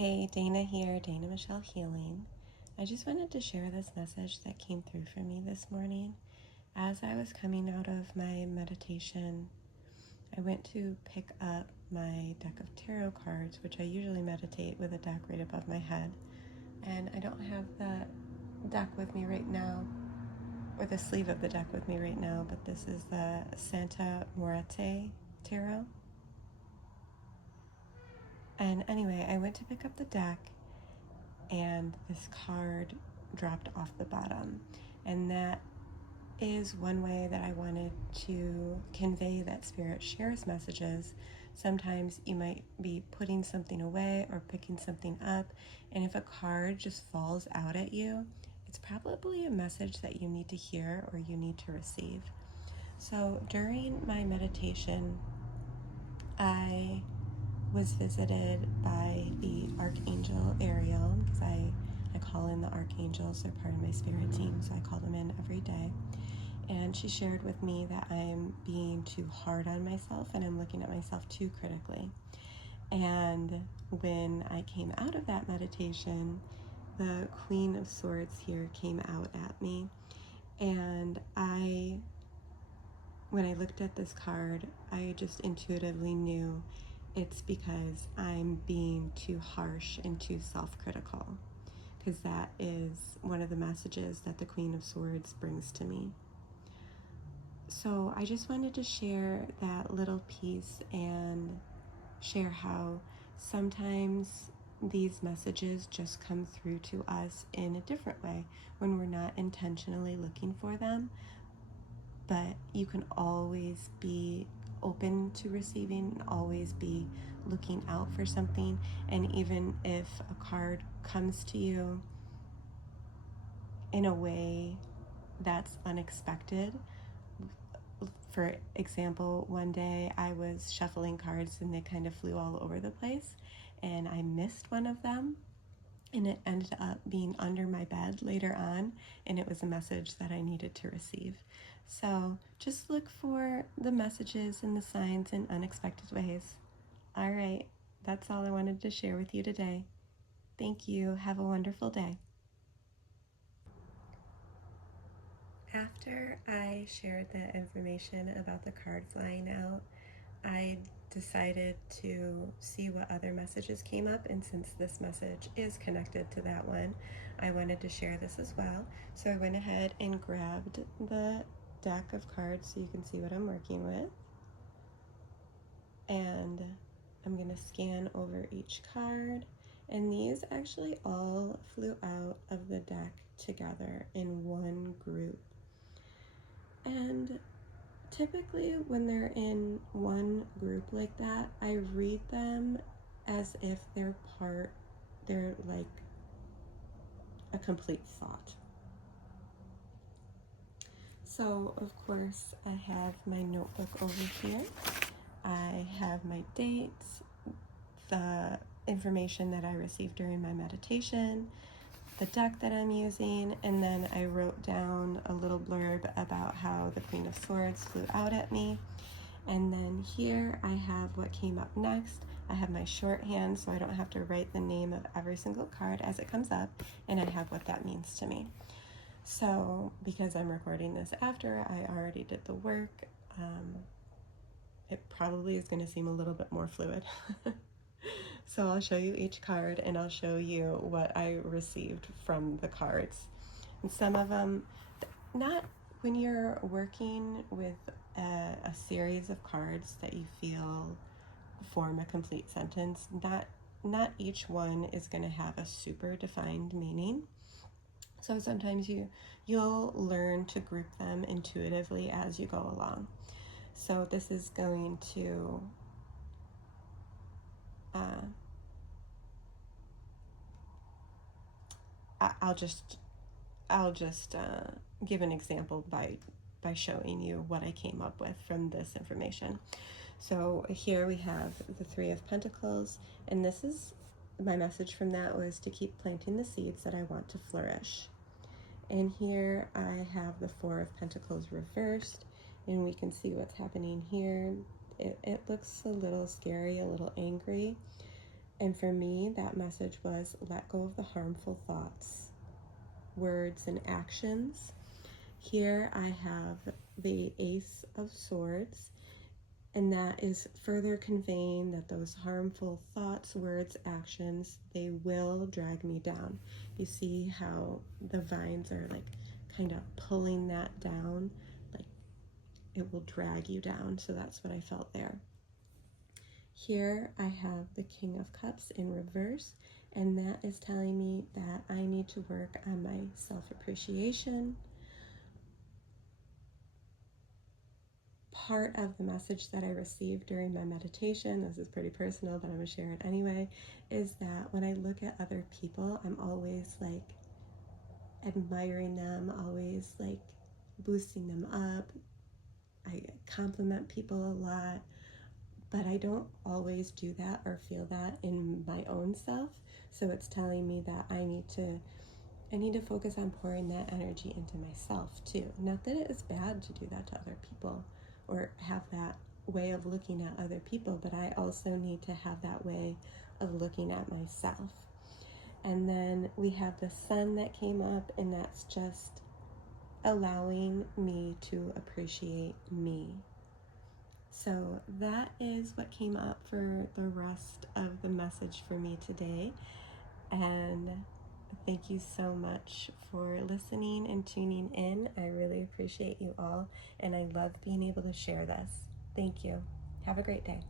Hey, Dana here, Dana Michelle Healing. I just wanted to share this message that came through for me this morning. As I was coming out of my meditation, I went to pick up my deck of tarot cards, which I usually meditate with a deck right above my head. And I don't have that deck with me right now, or the sleeve of the deck with me right now, but this is the Santa Muerte Tarot. And anyway, I went to pick up the deck and this card dropped off the bottom. And that is one way that I wanted to convey that Spirit shares messages. Sometimes you might be putting something away or picking something up, and if a card just falls out at you, it's probably a message that you need to hear or you need to receive. So during my meditation, I was visited by the Archangel Ariel, because I call in the archangels. They're part of my spirit team, so I call them in every day. And she shared with me that I'm being too hard on myself and I'm looking at myself too critically. And when I came out of that meditation, the Queen of Swords here came out at me. And when I looked at this card, I just intuitively knew it's because I'm being too harsh and too self-critical, because that is one of the messages that the Queen of Swords brings to me. So I just wanted to share that little piece and share how sometimes these messages just come through to us in a different way when we're not intentionally looking for them. But you can always be open to receiving and always be looking out for something. And even if a card comes to you in a way that's unexpected, for example, one day I was shuffling cards and they kind of flew all over the place, and I missed one of them, and it ended up being under my bed later on, and it was a message that I needed to receive. So just look for the messages and the signs in unexpected ways. All right, that's all I wanted to share with you today. Thank you. Have a wonderful day. After I shared the information about the card flying out, I decided to see what other messages came up, and since this message is connected to that one, I wanted to share this as well. So I went ahead and grabbed the deck of cards so you can see what I'm working with, and I'm going to scan over each card, and these actually all flew out of the deck together in one group. And typically when they're in one group like that, I read them as if they're like a complete thought. So of course I have my notebook over here. I have my dates, the information that I received during my meditation, the deck that I'm using, and then I wrote down a little blurb about how the Queen of Swords flew out at me. And then here I have what came up next. I have my shorthand so I don't have to write the name of every single card as it comes up, and I have what that means to me. So because I'm recording this after I already did the work, it probably is going to seem a little bit more fluid. So I'll show you each card and I'll show you what I received from the cards. And some of them, not when you're working with a series of cards that you feel form a complete sentence, not each one is going to have a super defined meaning. So sometimes you'll learn to group them intuitively as you go along. So this is going to I'll just give an example by showing you what I came up with from this information. So here we have the Three of Pentacles, and this is my message from that was to keep planting the seeds that I want to flourish. And here I have the Four of Pentacles reversed, and we can see what's happening here. It looks a little scary, a little angry. And for me, that message was let go of the harmful thoughts, words, and actions. Here I have the Ace of Swords, and that is further conveying that those harmful thoughts, words, actions, they will drag me down. You see how the vines are like kind of pulling that down, like it will drag you down. So that's what I felt there. Here I have the King of Cups in reverse, and that is telling me that I need to work on my self-appreciation. Part of the message that I received during my meditation, this is pretty personal, but I'm gonna share it anyway, is that when I look at other people, I'm always like admiring them, always like boosting them up. I compliment people a lot, but I don't always do that or feel that in my own self. So it's telling me that I need to focus on pouring that energy into myself too. Not that it is bad to do that to other people or have that way of looking at other people, but I also need to have that way of looking at myself. And then we have the Sun that came up, and that's just allowing me to appreciate me. So that is what came up for the rest of the message for me today. And thank you so much for listening and tuning in. I really appreciate you all, and I love being able to share this. Thank you. Have a great day.